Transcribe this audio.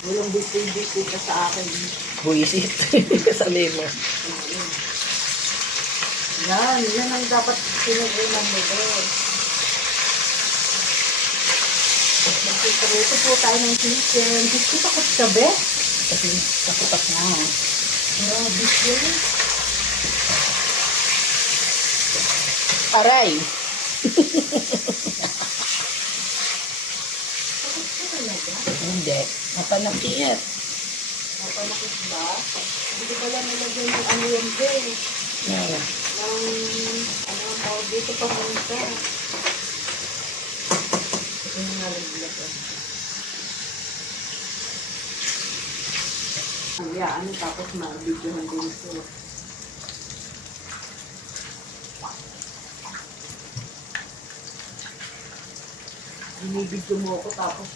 Walang bisig-bisig ka sa akin. Buisit. Kasali mo. Yan ang dapat sinuunan mo doon. Magsipareto po tayo ng chicken. Gusto takot ka, be? Kasi takutak na. Grabe siya. Aray! Takot ka talaga? Hindi. Mapanakit. Mapanakit ba? Hindi ko pala nilagyan ng ano yan, be. Yan. Ng, ano ang tawag dito, pamunta. Ito yung nalagyan. Ano tapos ma-videohan din ito. Binibidyo mo ako tapos